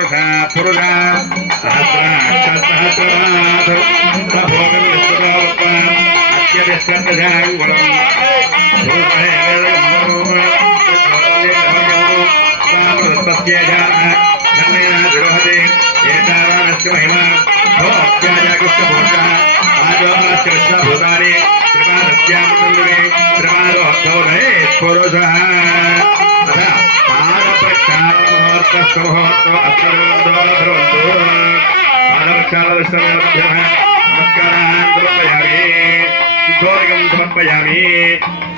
పురుషా సహస్రాక్ష महिमा भूतानि समर्पयामि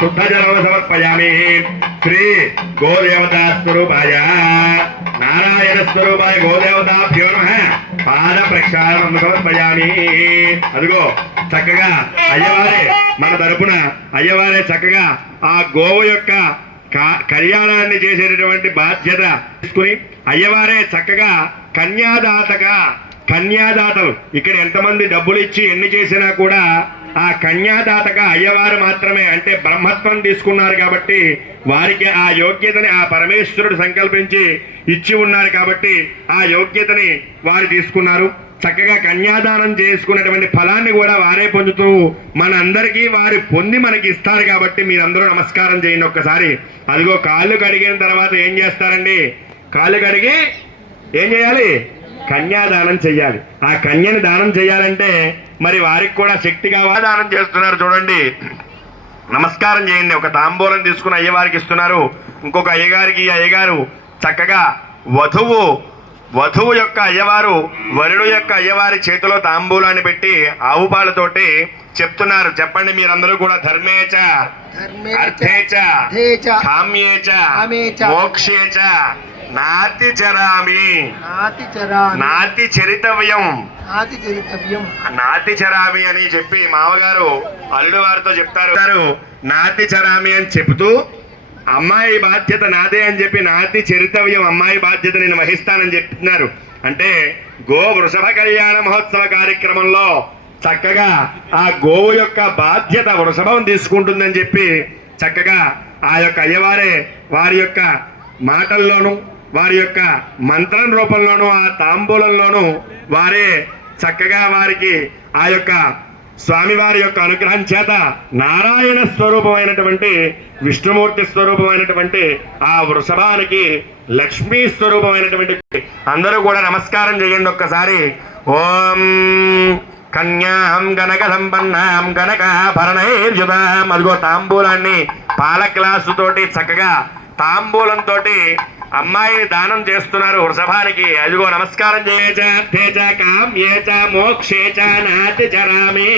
शुद्धजलं समर्पयामि श्री गोदेवता स्वरूपाय नारायण स्वरूपाय गोदेवताभ्यो नमः पाद प्रक्षाళనం సమర్పయామి అదిగో చక్కగా అయ్యవారే మన తరపున అయ్యవారే చక్కగా ఆ గోవు యొక్క కళ్యాణాన్ని చేసేటటువంటి బాధ్యత తీసుకుని అయ్యవారే చక్కగా కన్యాదాతలు ఇక్కడ ఎంతమంది డబ్బులు ఇచ్చి ఎన్ని చేసినా కూడా ఆ కన్యాదాతగా అయ్యవారు మాత్రమే, అంటే బ్రహ్మత్వం తీసుకున్నారు కాబట్టి వారికి ఆ యోగ్యతని ఆ పరమేశ్వరుడు సంకల్పించి ఇచ్చి ఉన్నారు కాబట్టి ఆ యోగ్యతని వారు తీసుకున్నారు. చక్కగా కన్యాదానం చేసుకున్నటువంటి ఫలాన్ని కూడా వారే పొందుతూ మనందరికీ వారు పొంది మనకి ఇస్తారు కాబట్టి మీరందరూ నమస్కారం చేయండి ఒక్కసారి. అదిగో కాళ్ళు కడిగిన తర్వాత ఏం చేస్తారండి? కాళ్ళు కడిగి ఏం చేయాలి? కన్యాదానం చెయ్యాలి. ఆ కన్యని దానం చేయాలంటే మరి వారికి కూడా శక్తిగా దానం చేస్తున్నారు. చూడండి, నమస్కారం చేయండి. ఒక తాంబూలం తీసుకుని అయ్యవారికి ఇస్తున్నారు. ఇంకొక అయ్యగారికి అయ్యగారు చక్కగా వధువు యొక్క అయ్యవారు వరుడు యొక్క అయ్యవారి చేతిలో తాంబూలాన్ని పెట్టి ఆవు పాలతోటి చెప్తున్నారు. చెప్పండి మీరందరూ కూడా ధర్మేచ అర్థేచ కామ్యేచ మోక్షేచ నాతి చరామి నాతి చరితవ్యం నాతి చరామి అని చెప్పి మామగారు అల్లుడు వారితో చెప్తారు. నాతి చరామి అని చెబుతూ అమ్మాయి బాధ్యత నాదే అని చెప్పి నాతి చరితవ్యం అమ్మాయి బాధ్యత నేను వహిస్తానని చెప్తున్నారు. అంటే గో వృషభ కళ్యాణ మహోత్సవ కార్యక్రమంలో చక్కగా ఆ గోవు యొక్క బాధ్యత వృషభం తీసుకుంటుందని చెప్పి చక్కగా ఆ యొక్క అయ్యవారే వారి యొక్క మాటల్లోనూ వారి యొక్క మంత్రం రూపంలోనూ ఆ తాంబూలంలోనూ వారే చక్కగా వారికి ఆ యొక్క స్వామివారి యొక్క అనుగ్రహం చేత నారాయణ స్వరూపమైనటువంటి విష్ణుమూర్తి స్వరూపమైనటువంటి ఆ వృషభానికి లక్ష్మీ స్వరూపమైనటువంటి అందరూ కూడా నమస్కారం చేయండి ఒక్కసారి. ఓం కన్యాం గనక సంపన్నాం గనకాభరణైర్యుతాం. అదిగో తాంబూలాన్ని పాల గ్లాసు తోటి చక్కగా తాంబూలంతో అమ్మాయిని దానం చేస్తున్నారు వృషభానికి. అదిగో నమస్కారం చేయచ కామ్యేచ మోక్షేచ నాతి చరామి.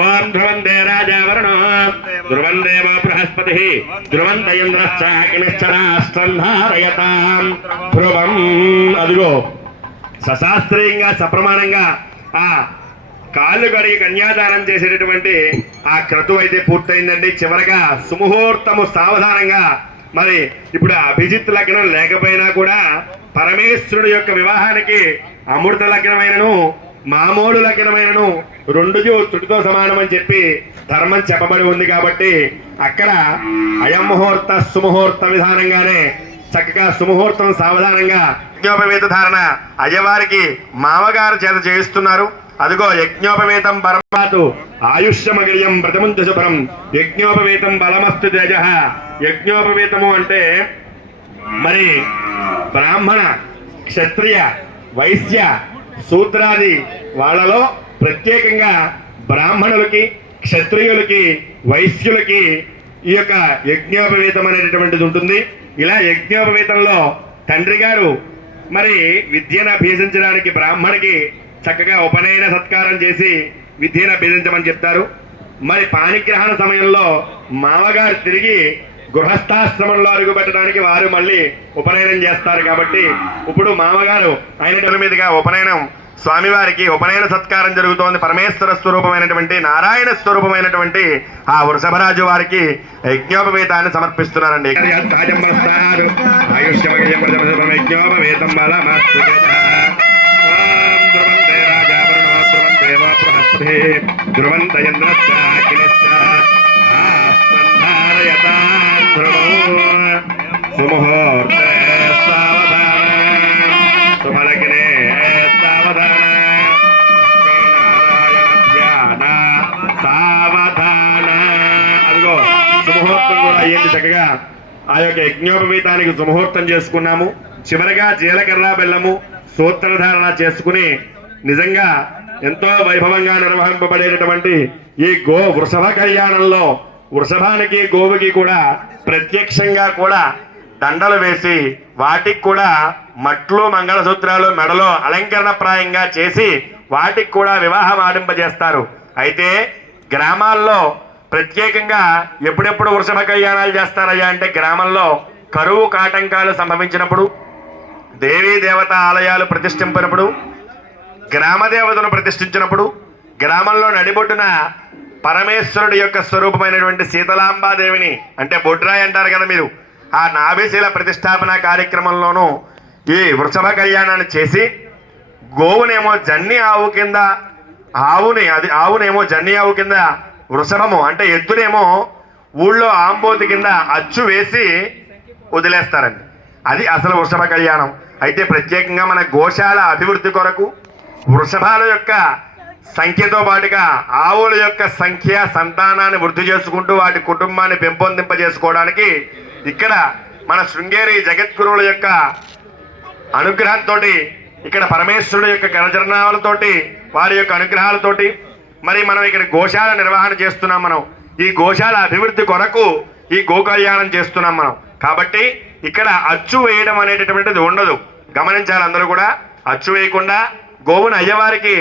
ఓం ధ్రువం దే రాజా వరుణో ధ్రువం దేవో బృహస్పతి ధ్రువం ఇంద్రశ్చాకినిశ్చరాస్త్రంధారయతాం ధ్రువం. అదిగో సశాస్త్రీయంగా సప్రమాణంగా ఆ కాళ్ళు కడిగి కన్యాదానం చేసేటటువంటి ఆ క్రతువు అయితే పూర్తయిందండి. చివరగా సుముహూర్తము సావధానంగా మరి ఇప్పుడు అభిజిత్ లగ్నం లేకపోయినా కూడా పరమేశ్వరుడు యొక్క వివాహానికి అమృత లగ్నమైనను మామూలు లగ్నమైనను రెండు తుడితో సమానమని చెప్పి ధర్మం చెప్పబడి ఉంది కాబట్టి అక్కడ అయం ముహూర్త సుముహూర్త విధానంగానే చక్కగా సుముహూర్తం సావధానంగా యజ్ఞోపవేత ధారణ అయ్యవారికి మామగారు చేత చేయిస్తున్నారు. అదిగో యజ్ఞోపవేతం పరమాతు ఆయుష్యమగిరియం ప్రథమంచ శుభ్రం యజ్ఞోపవేతం బలమస్తు తేజ. యజ్ఞోపవేతము అంటే మరి బ్రాహ్మణ క్షత్రియ వైశ్య శూద్రాది వాళ్ళలో ప్రత్యేకంగా బ్రాహ్మణులకి క్షత్రియులకి వైశ్యులకి ఈ యొక్క యజ్ఞోపవేతం అనేటటువంటిది ఉంటుంది. ఇలా యజ్ఞోపవేతంలో తండ్రి గారు మరి విద్యను అభ్యసించడానికి బ్రాహ్మణికి చక్కగా ఉపనయన సత్కారం చేసి విద్యను అభ్యసించమని చెప్తారు. మరి పాణిగ్రహణ సమయంలో మామగారు తిరిగి గృహస్థాశ్రమంలో అడుగుపెట్టడానికి వారు మళ్ళీ ఉపనయనం చేస్తారు. కాబట్టి ఇప్పుడు మామగారు ఆయన మీదుగా ఉపనయనం స్వామివారికి ఉపనయన సత్కారం జరుగుతోంది. పరమేశ్వర స్వరూపమైనటువంటి నారాయణ స్వరూపమైనటువంటి ఆ వృషభరాజు వారికి యజ్ఞోపవేతాన్ని సమర్పిస్తున్నారండి. ఆ యొక్క యజ్ఞోపవీతానికి సుముహూర్తం చేసుకున్నాము. చివరిగా జీలకర్ర బెల్లము సూత్రధారణ చేసుకుని నిజంగా ఎంతో వైభవంగా నిర్వహింపబడేటటువంటి ఈ గో వృషభ కళ్యాణంలో వృషభానికి గోవుకి కూడా ప్రత్యక్షంగా కూడా దండలు వేసి వాటికి కూడా మట్లు మంగళసూత్రాలు మెడలో అలంకరణప్రాయంగా చేసి వాటికి కూడా వివాహం ఆడింపజేస్తారు. అయితే గ్రామాల్లో ప్రత్యేకంగా ఎప్పుడెప్పుడు వృషభ కళ్యాణాలు చేస్తారయ్యా అంటే గ్రామంలో కరువు కాటంకాలు సంభవించినప్పుడు, దేవీ దేవత ఆలయాలు ప్రతిష్ఠింపినప్పుడు, గ్రామ దేవతను ప్రతిష్ఠించినప్పుడు, గ్రామంలో నడిబొడ్డున పరమేశ్వరుడి యొక్క స్వరూపమైనటువంటి శీతలాంబాదేవిని అంటే బొడ్రాయి అంటారు కదా మీరు, ఆ నాభిశీల ప్రతిష్టాపన కార్యక్రమంలోనూ ఈ వృషభ కళ్యాణాన్ని చేసి గోవునేమో జన్ని ఆవు కింద ఆవునేమో జన్ని ఆవు కింద వృషభము అంటే ఎద్దునేమో ఊళ్ళో ఆంబోతి కింద అచ్చు వేసి వదిలేస్తారండి. అది అసలు వృషభ కళ్యాణం. అయితే ప్రత్యేకంగా మన గోశాల అభివృద్ధి కొరకు వృషభాల యొక్క సంఖ్యతో పాటుగా ఆవుల యొక్క సంఖ్య సంతానాన్ని వృద్ధి చేసుకుంటూ వాటి కుటుంబాన్ని పెంపొందింపజేసుకోవడానికి ఇక్కడ మన శృంగేరి జగద్గురువుల యొక్క అనుగ్రహంతో ఇక్కడ పరమేశ్వరుడు యొక్క కరచరణాలతోటి వారి యొక్క అనుగ్రహాలతోటి మరి మనం ఇక్కడ గోశాల నిర్వహణ చేస్తున్నాం. మనం ఈ గోశాల అభివృద్ధి కొరకు ఈ గో కళ్యాణం చేస్తున్నాం మనం. కాబట్టి ఇక్కడ అచ్చు వేయడం అనేటటువంటిది ఉండదు, గమనించాలి అందరూ కూడా. అచ్చు వేయకుండా గోవును అయ్యవారికి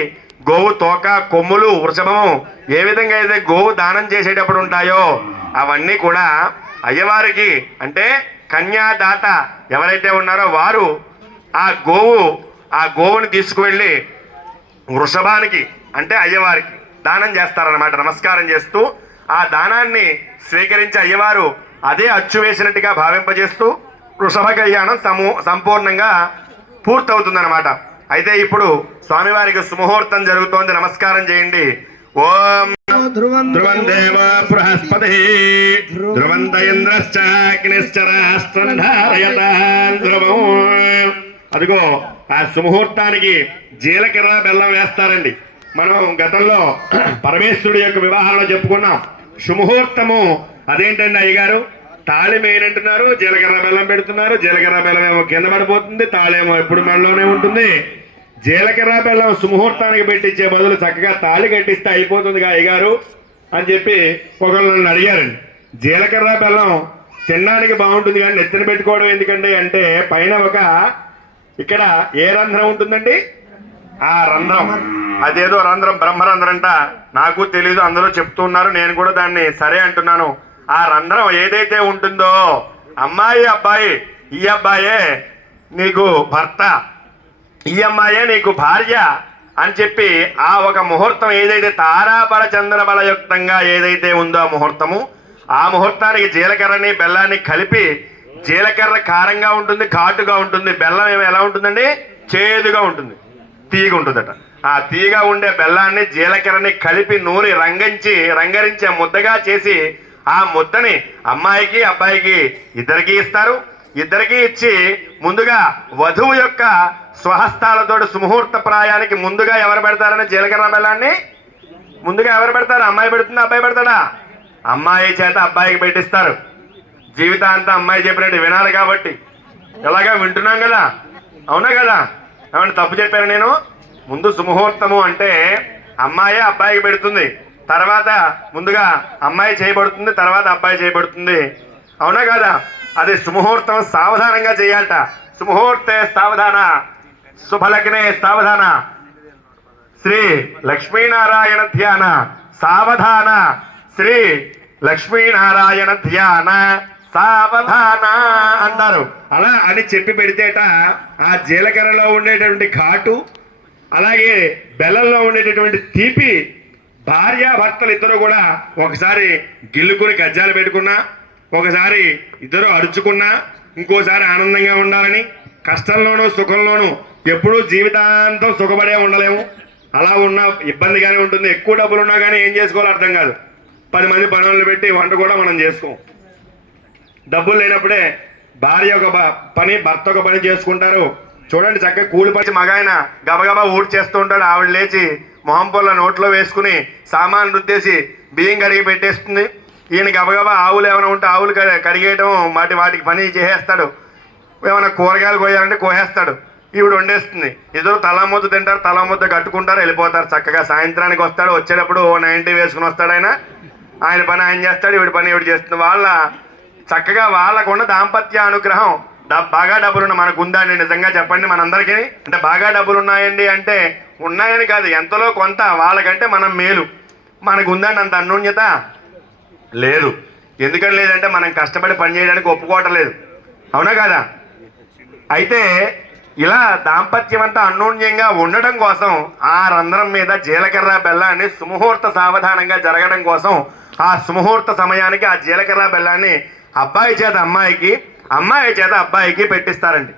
గోవు తోక కొమ్ములు వృషభము ఏ విధంగా అయితే గోవు దానం చేసేటప్పుడు ఉంటాయో అవన్నీ కూడా అయ్యవారికి అంటే కన్యాదాత ఎవరైతే ఉన్నారో వారు ఆ గోవుని తీసుకువెళ్ళి వృషభానికి అంటే అయ్యవారికి దానం చేస్తారన్నమాట. నమస్కారం చేస్తూ ఆ దానాన్ని స్వీకరించి అయ్యవారు అదే అచ్చు వేసినట్టుగా భావింపజేస్తూ వృషభ కళ్యాణం సంపూర్ణంగా పూర్తవుతుందన్నమాట. అయితే ఇప్పుడు స్వామివారికి సుముహూర్తం జరుగుతోంది. నమస్కారం చేయండి. ఓం ధ్రువం దేవ బృహస్పతి ధ్రువంత ఇంద్రశ్చాగ్నిశ్చరాష్ట్రం ధ్రువం. అదిగో ఆ సుముహూర్తానికి జీలకర్ర బెల్లం వేస్తారండి. మనం గతంలో పరమేశ్వరుడి యొక్క వివాహంలో చెప్పుకున్నాం. సుముహూర్తము అదేంటండి అయ్యగారు, తాళి అంటున్నారు, జీలకర్ర బెల్లం పెడుతున్నారు. జీలకర్ర బెల్లం ఏమో కింద పడిపోతుంది, తాళేమో ఎప్పుడు మెడలోనే ఉంటుంది. జీలకర్ర బెల్లం సుముహూర్తానికి పెట్టించే బదులు చక్కగా తాళి కట్టిస్తే అయిపోతుందిగా అయ్యగారు అని చెప్పి ఒకళ్ళు నన్ను అడిగారండి. జీలకర్ర బెల్లం తినడానికి బాగుంటుంది కానీ నెత్తిన పెట్టుకోవడం ఎందుకండి అంటే పైన ఇక్కడ ఏ రంధ్రం ఉంటుందండి, ఆ రంధ్రం అదేదో రంధ్రం బ్రహ్మరంధ్రం అంట, నాకు తెలీదు, అందరూ చెప్తూ ఉన్నారు, నేను కూడా దాన్ని సరే అంటున్నాను. ఆ రంధ్రం ఏదైతే ఉంటుందో అమ్మాయి అబ్బాయి, ఈ అబ్బాయే నీకు భర్త, ఈ అమ్మాయే నీకు భార్య అని చెప్పి ఆ ఒక ముహూర్తం ఏదైతే తారాబల చంద్రబలయుక్తంగా ఏదైతే ఉందో ఆ ముహూర్తము, ఆ ముహూర్తానికి జీలకర్రని బెల్లాన్ని కలిపి, జీలకర్ర కారంగా ఉంటుంది, ఘాటుగా ఉంటుంది, బెల్లం ఏమో ఎలా ఉంటుందండి చేదుగా ఉంటుంది, తీగ ఉంటుందట. ఆ తీగ ఉండే బెల్లాన్ని జీలకర్రని కలిపి నూరి రంగరించి ముద్దగా చేసి ఆ ముద్దని అమ్మాయికి అబ్బాయికి ఇద్దరికి ఇస్తారు. ఇద్దరికి ఇచ్చి ముందుగా వధువు యొక్క స్వహస్తాలతో సుముహూర్త ప్రాయానికి ముందుగా ఎవరు పెడతారని జీలకర్ర బెల్లాన్ని ముందుగా ఎవరు పెడతారు, అమ్మాయి పెడుతుందా అబ్బాయి పెడతాడా? అమ్మాయి చేత అబ్బాయికి పెట్టిస్తారు. జీవితాంతం అమ్మాయి చెప్పినట్టు వినాలి కాబట్టి ఎలాగా వింటున్నాం కదా, అవునా కదా? ఏమంటే తప్పు చెప్పాను నేను? ముందు సుముహూర్తము అంటే అమ్మాయే అబ్బాయికి పెడుతుంది, తర్వాత ముందుగా అమ్మాయి చేయబడుతుంది, తర్వాత అబ్బాయి చేయబడుతుంది, అవునా కదా? అది సుముహూర్తం సావధానంగా చేయాలట. సుముహూర్తే సావధాన శుభలగ్నే సావధాన శ్రీ లక్ష్మీనారాయణ ధ్యాన సావధాన శ్రీ లక్ష్మీనారాయణ ధ్యాన సావధాన అంటారు. అలా అని చెప్పి పెడితేట ఆ జీలకర్రలో ఉండేటువంటి ఘాటు అలాగే బెల్లంలో ఉండేటటువంటి తీపి భార్యాభర్తలు ఇద్దరు కూడా ఒకసారి గిల్లుకుని గజ్జాలు పెట్టుకున్నా, ఒకసారి ఇద్దరు అరుచుకున్నా, ఇంకోసారి ఆనందంగా ఉండాలని, కష్టంలోనూ సుఖంలోనూ ఎప్పుడూ జీవితాంతం సుఖపడే ఉండలేము. అలా ఉన్న ఇబ్బందిగానే ఉంటుంది. ఎక్కువ డబ్బులు ఉన్నా కానీ ఏం చేసుకోవాలో అర్థం కాదు. 10 మంది పనులు పెట్టి వంట కూడా మనం చేసుకోం. డబ్బులు లేనప్పుడే భార్య ఒక పని, భర్త ఒక పని చేసుకుంటారు. చూడండి, చక్కగా కూలి పచ్చి మగాయన గబగబా ఊడి చేస్తూ ఉంటాడు. ఆవిడ లేచి మొహం పొల్ల నోట్లో వేసుకుని సామాన్లు రుద్దేసి బియ్యం కడిగి పెట్టేస్తుంది. ఈయన గబగబా ఆవులు ఏమైనా ఉంటే ఆవులు కడిగేయడం వాటికి పని చేసేస్తాడు. ఏమైనా కూరగాయలు కోయాలంటే కోసేస్తాడు. ఈవిడ వండేస్తుంది. ఇద్దరు తలా ముద్ద తింటారు, తలా ముద్ద కట్టుకుంటారు, వెళ్ళిపోతారు. చక్కగా సాయంత్రానికి వస్తాడు. వచ్చేటప్పుడు 90 వేసుకుని వస్తాడు. ఆయన పని ఆయన చేస్తాడు, ఈవిడ పని ఈవిడ చేస్తుంది. చక్కగా వాళ్ళకున్న దాంపత్య అనుగ్రహం. బాగా డబ్బులున్న మనకు ఉందండి? నిజంగా చెప్పండి మనందరికీ. అంటే బాగా డబ్బులు ఉన్నాయండి అంటే ఉన్నాయని కాదు, ఎంతలో కొంత వాళ్ళకంటే మనం మేలు. మనకు ఉందండి అంత అన్యోన్యత లేదు. ఎందుకని లేదంటే మనం కష్టపడి పని చేయడానికి ఒప్పుకోవటం లేదు, అవునా కదా? అయితే ఇలా దాంపత్యం అంతా అన్యోన్యంగా ఉండడం కోసం ఆ రంధ్రం మీద జీలకర్ర బెల్లాన్ని సుముహూర్త సావధానంగా జరగడం కోసం ఆ సుముహూర్త సమయానికి ఆ జీలకర్ర బెల్లాన్ని అబ్బాయి చేత అమ్మాయికి, అమ్మాయి చేత అబ్బాయికి పెట్టిస్తారండి.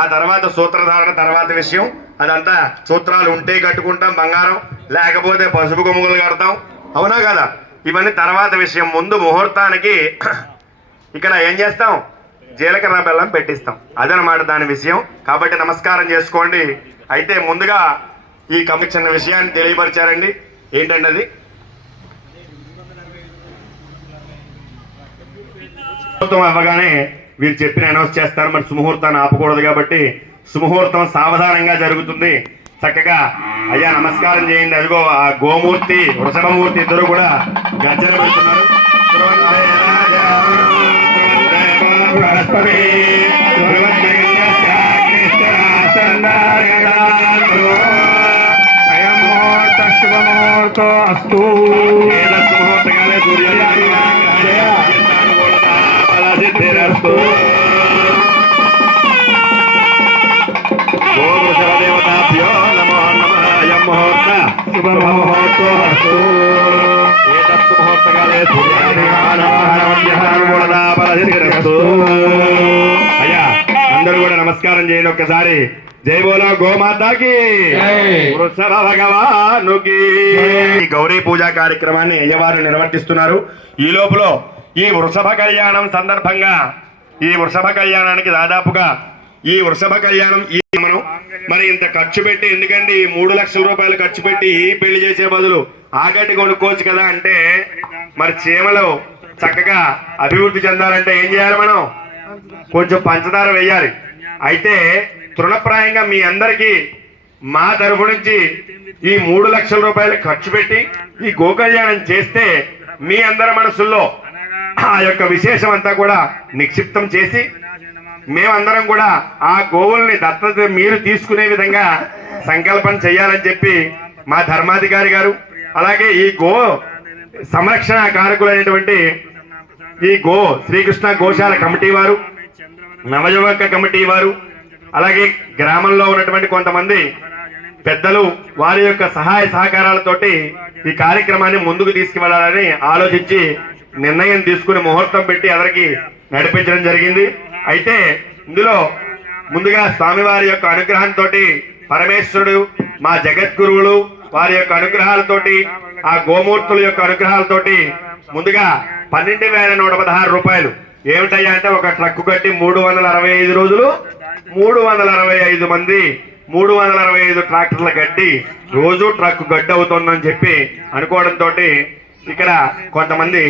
ఆ తర్వాత సూత్రధారణ తర్వాత విషయం. అదంతా సూత్రాలు ఉంటే కట్టుకుంటాం బంగారం, లేకపోతే పసుపు కొమ్ములు కడతాం, అవునా కదా? ఇవన్నీ తర్వాత విషయం. ముందు ముహూర్తానికి ఇక్కడ ఏం చేస్తాం? జీలకర్ర బెల్లం పెట్టిస్తాం. అదనమాట దాని విషయం. కాబట్టి నమస్కారం చేసుకోండి. అయితే ముందుగా ఈ కమిటీ చిన్న విషయాన్ని తెలియపరిచారండి. ఏంటండి అది? ముహూర్తం అవ్వగానే వీరు చెప్పిన అనౌన్స్ చేస్తారు. మరి సుముహూర్తాన్ని ఆపకూడదు కాబట్టి సుముహూర్తం సావధానంగా జరుగుతుంది. చక్కగా అయ్యా నమస్కారం చేయండి. అదిగో ఆ గోమూర్తి వృషభమూర్తి ఇద్దరు కూడా గర్జన పెడుతున్నారు. శుభముహూర్త అస్తు. ముహూర్తకాలే సూర్యోదయస్తు. గోవృషభదేవతాభ్యో నమో నమః. అయం ముహూర్త శుభముహూర్త అస్తు. ఏతత్తు ముహూర్తకాలే సూర్యోదయస్తు. అయ్యా అందరూ కూడా నమస్కారం చేయండి ఒక్కసారి. జై బోలో గోమాతాకి, వృషభ భగవానుకి. గౌరీ పూజా కార్యక్రమాన్ని అయ్యవారు నిర్వర్తిస్తున్నారు. ఈ లోపల ఈ వృషభ కళ్యాణం సందర్భంగా ఈ వృషభ కళ్యాణానికి దాదాపుగా ఈ వృషభ కళ్యాణం మనం మరి ఇంత ఖర్చు పెట్టి, ఎందుకంటే ఈ 3 లక్షల రూపాయలు ఖర్చు పెట్టి పెళ్లి చేసే బదులు ఆగట్టి కొనుక్కోవచ్చు కదా అంటే, మరి చీమలు చక్కగా అభివృద్ధి చెందాలంటే ఏం చేయాలి? మనం కొంచెం పంచదార వేయాలి. అయితే తృణప్రాయంగా మీ అందరికీ మా తరఫు నుంచి ఈ 3 లక్షల రూపాయలు ఖర్చు పెట్టి ఈ గోకళ్యాణం చేస్తే మీ అందరి మనసుల్లో ఆ యొక్క విశేషం అంతా కూడా నిక్షిప్తం చేసి మేమందరం కూడా ఆ గోవుల్ని దత్తత మీరు తీసుకునే విధంగా సంకల్పం చేయాలని చెప్పి మా ధర్మాధికారి గారు, అలాగే ఈ గో సంరక్షణ కారకులైనటువంటి ఈ శ్రీకృష్ణ గోశాల కమిటీ వారు, నవయువక కమిటీ వారు, అలాగే గ్రామంలో ఉన్నటువంటి కొంతమంది పెద్దలు వారి యొక్క సహాయ సహకారాలతోటి ఈ కార్యక్రమాన్ని ముందుకు తీసుకువెళ్లాలని ఆలోచించి నిర్ణయం తీసుకుని ముహూర్తం పెట్టి అందరికి నడిపించడం జరిగింది. అయితే ఇందులో ముందుగా స్వామివారి యొక్క అనుగ్రహంతో, పరమేశ్వరుడు మా జగద్గురువులు వారి యొక్క అనుగ్రహాలతోటి, ఆ గోమూర్తుల యొక్క అనుగ్రహాలతోటి ముందుగా 12,116 రూపాయలు ఏమిటయ్యా అంటే ఒక ట్రక్కు కట్టి 365 రోజులు 365 మంది 365 ట్రాక్టర్లు కట్టి రోజు ట్రక్ గడ్డి అవుతుందని చెప్పి అనుకోవడంతో ఇక్కడ కొంతమంది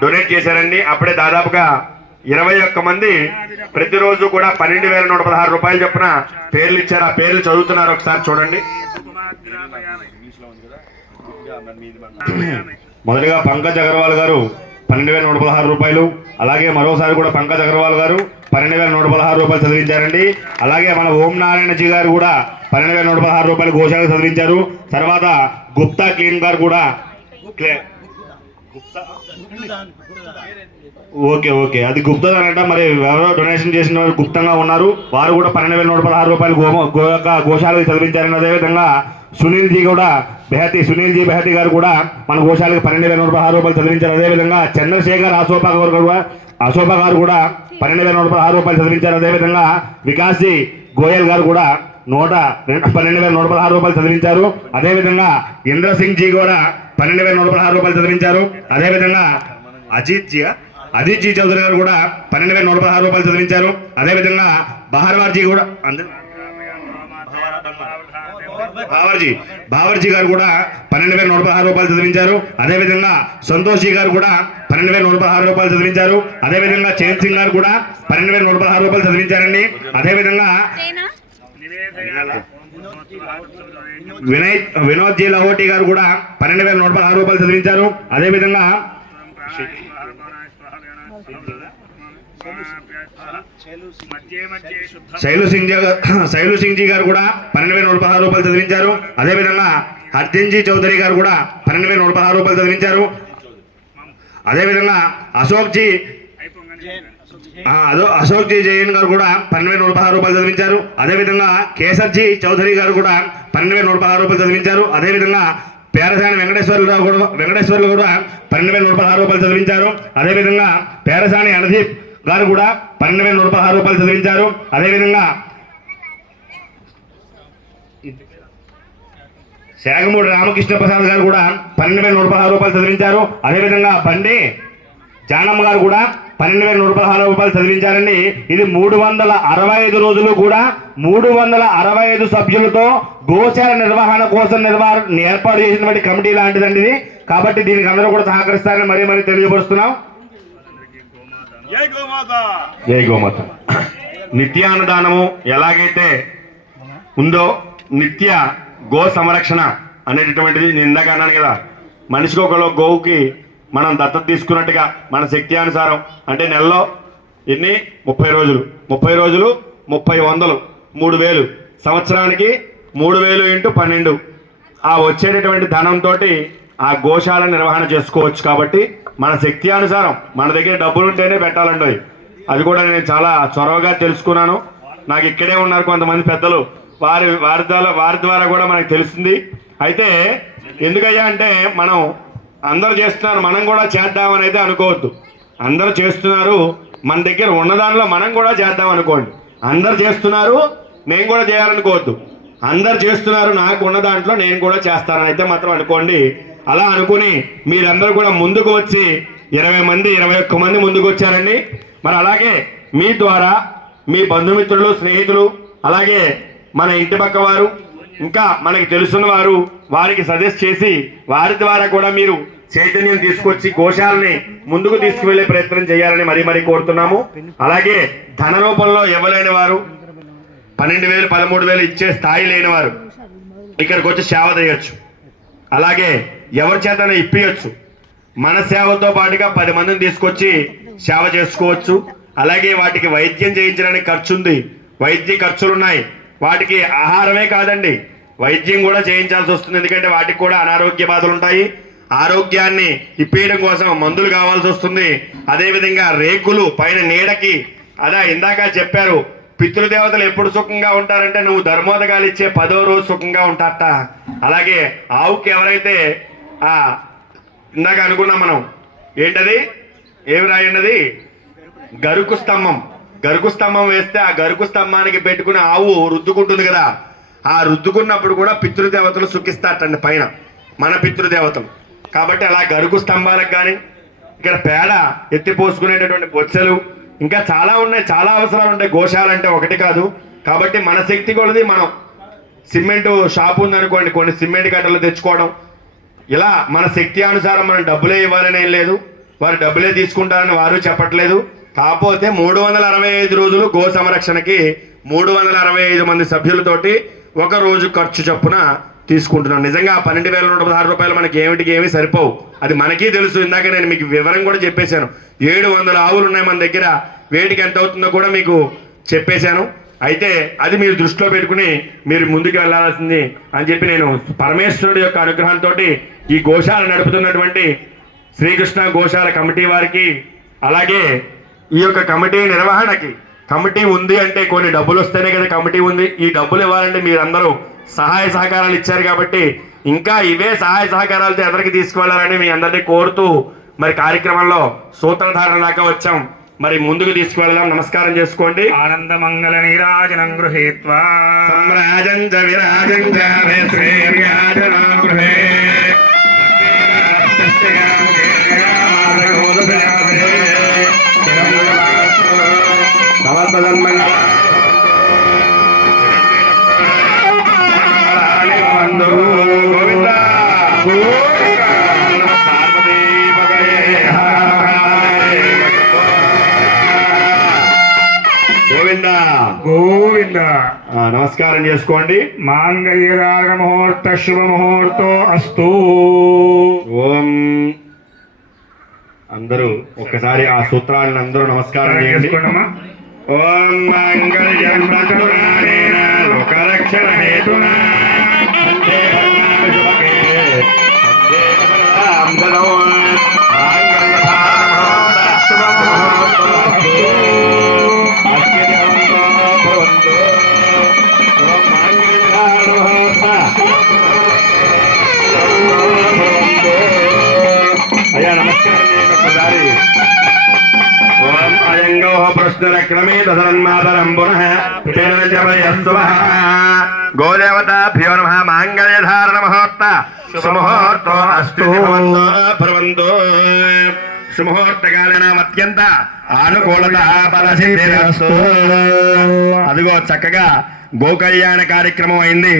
డొనేట్ చేశారండి. అప్పుడే దాదాపుగా 21 మంది ప్రతిరోజు కూడా 12,116 రూపాయలు చొప్పున పేర్లు ఇచ్చారు. ఆ పేర్లు చదువుతున్నారు, ఒకసారి చూడండి. మొదటిగా పంకజ్ అగర్వాల్ గారు 12,116 రూపాయలు. అలాగే మరోసారి కూడా పంకజ్ అగర్వాల్ గారు 12,116 రూపాయలు చదివించారండి. అలాగే మన ఓం నారాయణజీ గారు కూడా 12,116 రూపాయలు గోశాలకు చదివించారు. తర్వాత గుప్తా క్లీన్ గారు కూడా ఓకే అది గుప్తదాన్ అంట. మరి ఎవరో డొనేషన్ చేసిన వారు గుప్తంగా ఉన్నారు, వారు కూడా 12,116 రూపాయలు గోశాలకు చదివించారని. అదేవిధంగా సునీల్ జీ బెహతి గారు కూడా మన గోశాలకు 12,116 రూపాయలు చదివించారు. అదేవిధంగా చంద్రశేఖర్ అశోక గారు కూడా 12,116 రూపాయలు చదివించారు. అదేవిధంగా వికాస్ జీ గోయల్ గారు కూడా 12,116 రూపాయలు చదివించారు. అదేవిధంగా ఇంద్రసింగ్ జీ కూడా 12,116 రూపాయలు చదివించారు. అదేవిధంగా అజిత్ జీ చౌదరి గారు కూడా 12,116 రూపాయలు చదివించారు. అదేవిధంగా బహార్వార్ జీ కూడా బావర్జీ గారు కూడా 12,116 రూపాయలు చదివించారు. అదేవిధంగా సంతోష్ జీ గారు కూడా 12,116 రూపాయలు చదివించారు. అదేవిధంగా చైన్ సింగ్ గారు కూడా 12,116 రూపాయలు చదివించారండి. అదేవిధంగా వినోద్ జీ లహోటి గారు కూడా 12,116 రూపాయలు చదివించారు. అదేవిధంగా శైలు సింగ్ జీ గారు కూడా 12,116 రూపాయలు చదివించారు. అదేవిధంగా హర్జన్ జీ చౌదరి గారు కూడా 12,116 రూపాయలు చదివించారు. అదేవిధంగా అశోక్ జీ జైన్ గారు కూడా 12,116 రూపాయలు చదివించారు. అదేవిధంగా కేసర్ జీ చౌదరి గారు కూడా 12,116 రూపాయలు చదివించారు. అదేవిధంగా పేరసాని వెంకటేశ్వర్లు కూడా 12,116 రూపాయలు చదివించారు. అదేవిధంగా పేరసాని అనదీప్ గారు కూడా 12,116 రూపాయలు చదివించారు. అదేవిధంగా శాగమూడి రామకృష్ణ ప్రసాద్ గారు కూడా 12,116 రూపాయలు చదివించారు. అదేవిధంగా బండి జానమ్మ గారు కూడా 12,116 రూపాయలు చదివించారండి. ఇది 365 రోజులు కూడా 365 సభ్యులతో గోశాల నిర్వహణ కోసం ఏర్పాటు చేసినటువంటి కమిటీ లాంటిదండి ఇది. కాబట్టి దీనికి అందరూ కూడా సహకరిస్తారని మరీ తెలియపరుస్తున్నాం. జై గోమాత. నిత్యాన్నదానము ఎలాగైతే ఉందో నిత్య గో సంరక్షణ అనేటటువంటిది నేను ఇందాక అన్నాను కదా, మనిషికి ఒకలో గోవుకి మనం దత్తత తీసుకున్నట్టుగా మన శక్తి అనుసారం అంటే నెలలో ఎన్ని 30 రోజులు 30 3,000 సంవత్సరానికి 3,000 × 12 ఆ వచ్చేటటువంటి ధనంతో ఆ గోశాల నిర్వహణ చేసుకోవచ్చు. కాబట్టి మన శక్తి అనుసారం మన దగ్గర డబ్బులు ఉంటేనే పెట్టాలండి. అది కూడా నేను చాలా చొరవగా తెలుసుకున్నాను. నాకు ఇక్కడే ఉన్నారు కొంతమంది పెద్దలు, వారి ద్వారా కూడా మనకు తెలుస్తుంది. అయితే ఎందుకయ్యా అంటే మనం అందరూ చేస్తున్నారు, మనం కూడా చేద్దామని అయితే అనుకోవద్దు. అందరూ చేస్తున్నారు, మన దగ్గర ఉన్నదానిలో మనం కూడా చేద్దాం అనుకోండి. అందరు చేస్తున్నారు, నేను కూడా చేయాలనుకోవద్దు. అందరు చేస్తున్నారు, నాకు ఉన్న దాంట్లో నేను కూడా చేస్తానని అయితే మాత్రం అనుకోండి. అలా అనుకుని మీరందరూ కూడా ముందుకు వచ్చి 20 మంది 21 మంది ముందుకు వచ్చారండి. మరి అలాగే మీ ద్వారా మీ బంధుమిత్రులు స్నేహితులు అలాగే మన ఇంటి పక్క వారు ఇంకా మనకి తెలుసున్న వారు వారికి సజెస్ట్ చేసి వారి ద్వారా కూడా మీరు చైతన్యం తీసుకొచ్చి గోశాలని ముందుకు తీసుకువెళ్లే ప్రయత్నం చేయాలని మరీ కోరుతున్నాము. అలాగే ధన రూపంలో ఇవ్వలేని వారు 12,000 13,000 ఇచ్చే స్థాయి లేని వారు ఇక్కడికి వచ్చి సేవ చేయొచ్చు. అలాగే ఎవరి చేతనే ఇప్పించచ్చు. మన సేవతో పాటుగా 10 మందిని తీసుకొచ్చి సేవ చేసుకోవచ్చు. అలాగే వాటికి వైద్యం చేయించడానికి ఖర్చు ఉంది, వైద్య ఖర్చులు ఉన్నాయి. వాటికి ఆహారమే కాదండి, వైద్యం కూడా చేయించాల్సి వస్తుంది. ఎందుకంటే వాటికి కూడా అనారోగ్య బాధలు ఉంటాయి. ఆరోగ్యాన్ని ఇప్పేయడం కోసం మందులు కావాల్సి వస్తుంది. అదేవిధంగా రేకులు పైన నీడకి అదా ఇందాక చెప్పారు, పితృదేవతలు ఎప్పుడు సుఖంగా ఉంటారంటే నువ్వు ధర్మోదకాలు ఇచ్చే 10వ రోజు సుఖంగా ఉంటారట. అలాగే ఆవుకి ఎవరైతే ఇందాక అనుకున్నాం మనం ఏంటది ఏమి రాయండి, గరుకు స్తంభం వేస్తే ఆ గరుకు స్తంభానికి పెట్టుకుని ఆవు రుద్దుకుంటుంది కదా, ఆ రుద్దుకున్నప్పుడు కూడా పితృదేవతలు సుఖిస్తారటండి పైన మన పితృదేవతలు. కాబట్టి అలా గరుకు స్తంభాలకు కానీ ఇక్కడ పేడ ఎత్తిపోసుకునేటటువంటి బొచ్చెలు ఇంకా చాలా ఉన్నాయి, చాలా అవసరాలు ఉంటాయి గోశాలంటే ఒకటి కాదు. కాబట్టి మన శక్తి కొలది మనం సిమెంట్ షాపు ఉందనుకోండి, కొన్ని సిమెంట్ కట్టలు తెచ్చుకోవడం, ఇలా మన శక్తి అనుసారం మనం డబ్బులే ఇవ్వాలని ఏం లేదు, వారు డబ్బులే తీసుకుంటారని వారు చెప్పట్లేదు. కాకపోతే 365 రోజులు గో సంరక్షణకి 365 మంది సభ్యులతోటి ఒక రోజు ఖర్చు చొప్పున తీసుకుంటున్నాం. నిజంగా 12,116 రూపాయలు మనకి ఏమి సరిపోవు, అది మనకీ తెలుసు. ఇందాక నేను మీకు వివరం కూడా చెప్పేశాను. 700 ఆవులు ఉన్నాయి మన దగ్గర, వేటికి ఎంత అవుతుందో కూడా మీకు చెప్పేశాను. అయితే అది మీరు దృష్టిలో పెట్టుకుని మీరు ముందుకు వెళ్ళాల్సింది అని చెప్పి నేను పరమేశ్వరుడు యొక్క అనుగ్రహంతో ఈ గోశాల నడుపుతున్నటువంటి శ్రీకృష్ణ గోశాల కమిటీ వారికి అలాగే ఈ యొక్క కమిటీ నిర్వహణకి, కమిటీ ఉంది అంటే కొన్ని డబ్బులు వస్తేనే కదా కమిటీ ఉంది. ఈ డబ్బులు ఇవ్వాలంటే మీరందరూ సహాయ సహకారాలు ఇచ్చారు కాబట్టి ఇంకా ఇవే సహాయ సహకారాలతో ఎదరికి తీసుకువెళ్ళాలని మీ అందరినీ కోరుతూ మరి కార్యక్రమంలో సూత్రధారణ దాకా వచ్చాం. మరి ముందుకు తీసుకువెళ్దాం. నమస్కారం చేసుకోండి. ఆనంద మంగళ నీరాజనం గృహీత్వా సమ్రాజం చ విరాజం చ శ్రీర్యాజనం గృహే నమస్కారం చేసుకోండి. మాంగళ్యధారణ ముహూర్త శుభ ముహూర్తో అస్తు. ఓం అందరూ ఒక్కసారి ఆ సూత్రాలను అందరూ నమస్కారం చేయండి. చేసుకోండమ్మా. ఓం మంగళ్యం తంతునానేన లోకరక్షణ హేతునా వందే వర్ణాభిషుభగే వందే సర్వాం సదౌ మాంగళ్యధారణ శుభముహూర్తో అస్మిన్నంతో భవంతు. ఓం మాంగళ్యధారణ అయ్యా నమస్కారం చేయండి ఒక్కసారి. ఓం అయంగో ప్రశ్నరక్రమే తదన్మాతరం పునః గోదేవతాభ్యో నమః. మాంగళ్యధారణ ముహూర్త సుముహూర్తో అస్తు. భవంతు సుముహూర్తకాలేన అత్యంత అనుకూలత ఫలసిద్ధిరస్తు. అదిగో చక్కగా గోకళ్యాణ కార్యక్రమం అయింది.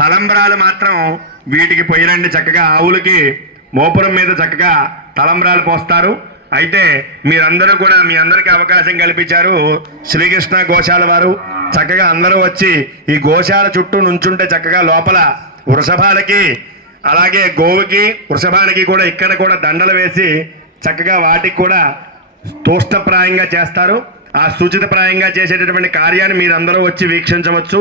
తలంబ్రాలు మాత్రం వీటికి పొయ్యిరండి. చక్కగా ఆవులకి మోపురం మీద చక్కగా తలంబ్రాలు పోస్తారు. అయితే మీరందరూ కూడా మీ అందరికీ అవకాశం కల్పించారు శ్రీకృష్ణ గోశాల వారు. చక్కగా అందరూ వచ్చి ఈ గోశాల చుట్టూ నుంచుంటే చక్కగా లోపల వృషభాలకి అలాగే గోవుకి వృషభానికి కూడా ఇక్కడ కూడా దండలు వేసి చక్కగా వాటికి కూడా తోష్టప్రాయంగా చేస్తారు. ఆ సూచితప్రాయంగా చేసేటటువంటి కార్యాన్ని మీరందరూ వచ్చి వీక్షించవచ్చు.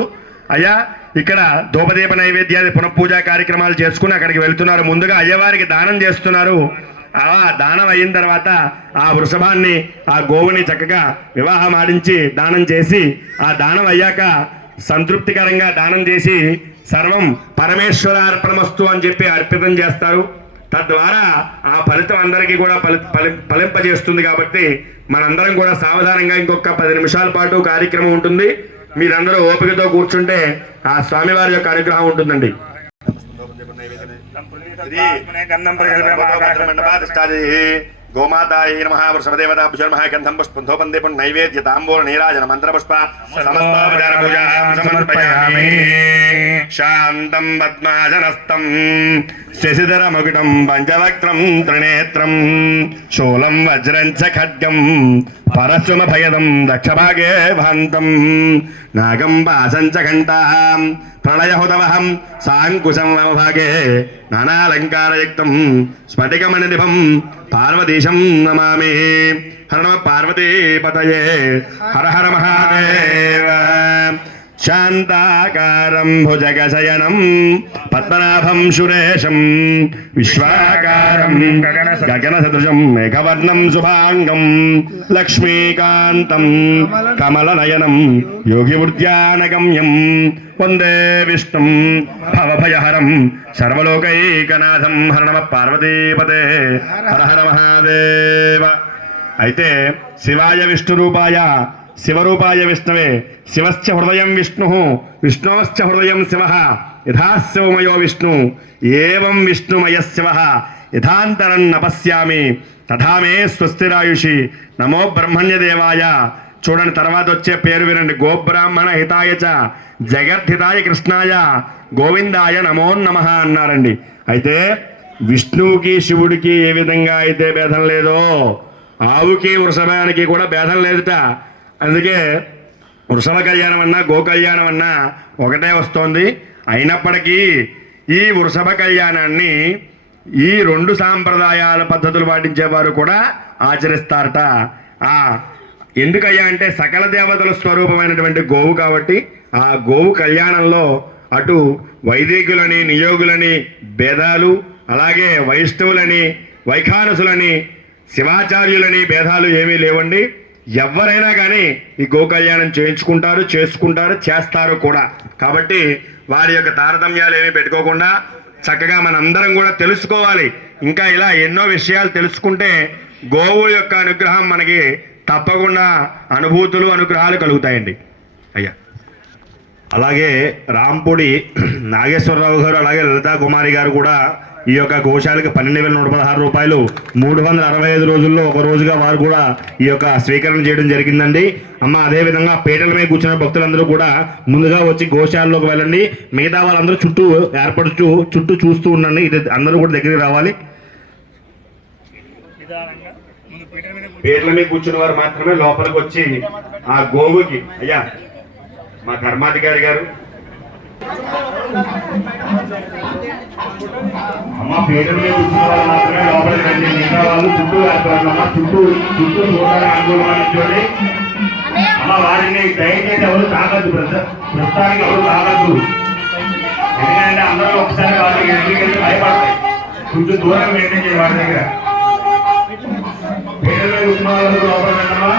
అయ్యా ఇక్కడ ధూపదీప నైవేద్యాలు పునఃపూజా కార్యక్రమాలు చేసుకుని అక్కడికి వెళ్తున్నారు. ముందుగా అయ్యవారికి దానం చేస్తున్నారు. ఆ దానం అయిన తర్వాత ఆ వృషభాన్ని ఆ గోవుని చక్కగా వివాహం ఆడించి దానం చేసి ఆ దానం అయ్యాక సంతృప్తికరంగా దానం చేసి సర్వం పరమేశ్వరార్పణమస్తు అని చెప్పి అర్పితం చేస్తారు. తద్వారా ఆ ఫలితం అందరికీ కూడా ఫలింపజేస్తుంది. కాబట్టి మనందరం కూడా సావధానంగా ఇంకొక 10 నిమిషాల పాటు కార్యక్రమం ఉంటుంది. మీరందరూ ఓపికతో కూర్చుంటే ఆ స్వామివారి యొక్క అనుగ్రహం ఉంటుందండి. గోమాతాయ నమః. వృషభదేవతాభ్యో నమః. గంధం పుష్పం ధూపం దీపం నైవేద్య తాంబూల నీరాజన మంత్రపుష్ప సమస్తోపచార పూజాం సమర్పయామి. శాంతం పద్మాసనస్థం శశిధర ముకుటం పంచవక్త్రం త్రినేత్రం శూలం వజ్రం చ ఖడ్గం పరశుమ భయదం దక్షభాగే భాంతం నాగం వాసం చ ఘంటాం ప్రళయహుతవహం సాంకుశం భాగే నానాలంకారయుక్తం స్ఫటికమణినిభం పార్వతీశం నమామి. హర నమ పార్వతీపతయే. హర హర మహాదేవ. శాంతాకారం భుజగశయనం పద్మనాభం సురేశం విశ్వాకారం గగనసదృశం మేఘవర్ణం శుభాంగం లక్ష్మీకాంతం కమలనయనం యోగివృద్యానగమ్యం వందే విష్ణుం భవభయహరం సర్వలోకైకనాథం. హర నమ పార్వతీపతే. హర హర మహాదేవ. అయితే శివాయ విష్ణురూపాయ శివరూపాయ విష్ణవే శివశ్చ హృదయం విష్ణు విష్ణోశ్చ హృదయం శివ యథా శివమయో విష్ణు ఏవం విష్ణుమయ శివ యథాంతరం నపశ్యామి తథా మే స్వస్తిరాయుషి. నమో బ్రహ్మణ్యదేవాయ. చూడండి తర్వాత వచ్చే పేరు వినండి. గోబ్రాహ్మణ హితాయ చ జగద్హితాయ కృష్ణాయ గోవిందాయ నమో నమః అన్నారండి. అయితే విష్ణువుకి శివుడికి ఏ విధంగా అయితే భేదం లేదో ఆవుకి వృషభానికి కూడా భేదం లేదుట. అందుకే వృషభ కళ్యాణం అన్నా గో కళ్యాణం అన్నా ఒకటే వస్తోంది. అయినప్పటికీ ఈ వృషభ కళ్యాణాన్ని ఈ 2 సాంప్రదాయాల పద్ధతులు పాటించేవారు కూడా ఆచరిస్తారట. ఎందుకయ్యా అంటే సకల దేవతల స్వరూపమైనటువంటి గోవు కాబట్టి ఆ గోవు కళ్యాణంలో అటు వైదికులని నియోగులని భేదాలు అలాగే వైష్ణవులని వైఖానసులని శివాచార్యులని భేదాలు ఏమీ లేవండి. ఎవరైనా కానీ ఈ గో కళ్యాణం చేయించుకుంటారు, చేసుకుంటారు, చేస్తారు కూడా. కాబట్టి వారి యొక్క తారతమ్యాలు ఏమీ పెట్టుకోకుండా చక్కగా మనందరం కూడా తెలుసుకోవాలి. ఇంకా ఇలా ఎన్నో విషయాలు తెలుసుకుంటే గోవు యొక్క అనుగ్రహం మనకి తప్పకుండా అనుభూతులు అనుగ్రహాలు కలుగుతాయండి. అయ్యా అలాగే రాంపూడి నాగేశ్వరరావు గారు అలాగే లలితా కుమారి గారు కూడా ఈ యొక్క గోశాలకు 12,116 రూపాయలు 365 రోజుల్లో ఒక రోజుగా వారు కూడా ఈ యొక్క స్వీకరణ చేయడం జరిగిందండి. అమ్మ అదేవిధంగా పీటల మీద కూర్చున్న భక్తులందరూ కూడా ముందుగా వచ్చి గోశాలలోకి వెళ్ళండి. మిగతా వాళ్ళందరూ చుట్టూ చూస్తూ ఉండండి. ఇది అందరూ కూడా దగ్గరికి రావాలి. పీటల మీద కూర్చున్న వారు మాత్రమే లోపలికి వచ్చి ఆ గోవుకి అయ్యా మా ధర్మాధికారి గారు అమ్మ పేరు మీద కూర్చున్న వాళ్ళు మాత్రమే లోపలికి రండి. మిగతా వాళ్ళు చుట్టూ వేస్తారమ్మా. చుట్టూ చూడడానికి అనుకూలంగా నిల్చోండి. అమ్మ వారిని దయచేసి ఎవరు తాగద్దు, ప్రస్తుతానికి ఎవరు తాగద్దు. ఎందుకంటే అందరూ ఒకసారి వాళ్ళకి ఎందుకంటే భయపడతాయి. కొంచెం దూరం మెయింటైన్ చేయాలి వాడి దగ్గర. పేరు మీద కూర్చున్న వాళ్ళు లోపలికి రండమ్మా.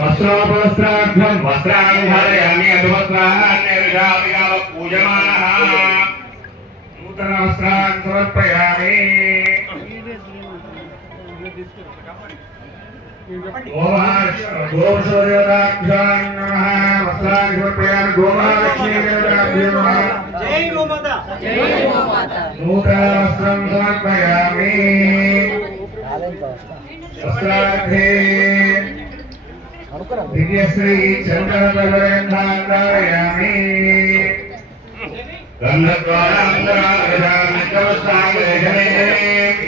వస్త్రోపవస్త్రార్థం వస్త్రాన్ని ధారయామి. అధువస్త్రాన్ని పూజమానః. నూతన వస్త్రాన్ని సమర్పయామి. గోమహేశ్వరాభ్యాం నమః. వస్త్రాన్ని సమర్పయామి. గోమహాలక్ష్మీదేవతాభ్యో నమః. జై గోమాతా. నూతన వస్త్రం సమర్పయామి. వస్త్రార్థే దివ్యశ్రీ చంద్రపరగంధాంధారయామి.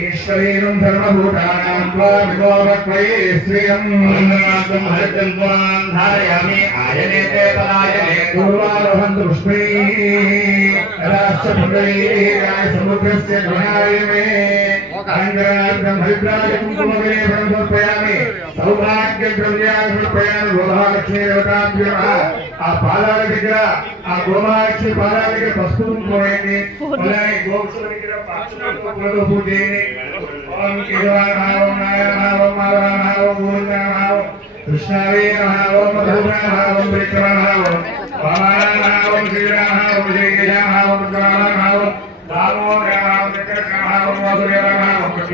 ఈశ్వరీరం సర్వభూతానాం విభోగత్వయే శ్రియం ధారయామి. ఆయనే పదాయనే పూర్వారోహంతు పుష్పై రాష్ట్రపుండరీకాయ సముద్రస్య గృహాయ మే అంగరార్థం హరిద్రాయ కుంకుమవేదం సమర్పయామి. సౌభాగ్య ద్రవ్యాన్ని సమర్పయామి. గోమహాలక్ష్మీ దేవతాభ్యో నమః. ఆ పాదాల దగ్గర ఆ గోమహాలక్ష్మి పాదాల దగ్గర పసుపు కుంకుమేయండి. అలాగే గోక్షుల దగ్గర పక్షులతో పూజ చేయండి. ఓం కేశవాయ నారాయణ మాధవాయ గోవిందాయ కృష్ణావే నమః. ఓం మధురాయ ఓం విక్రమాయ వామాయ శ్రీరామ శ్రీకేశాయ రుద్రాయ దామో రామ చక్రకరామ మధురేరామ పూజ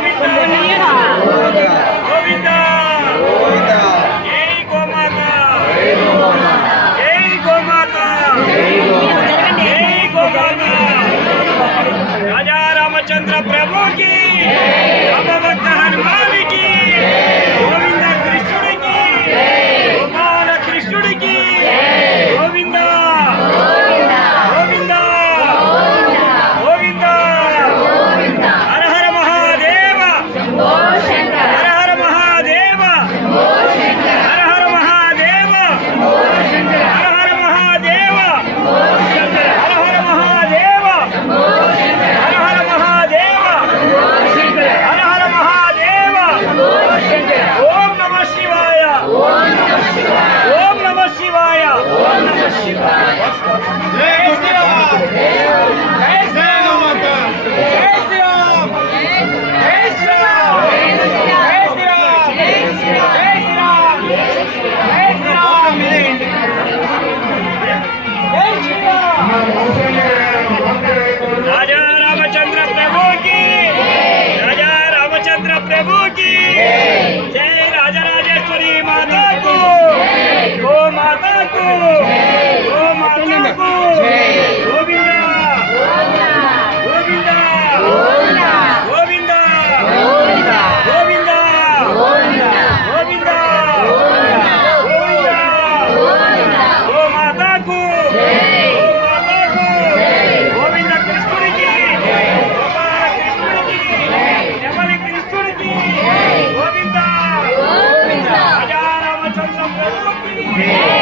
చేసుకున్న మీ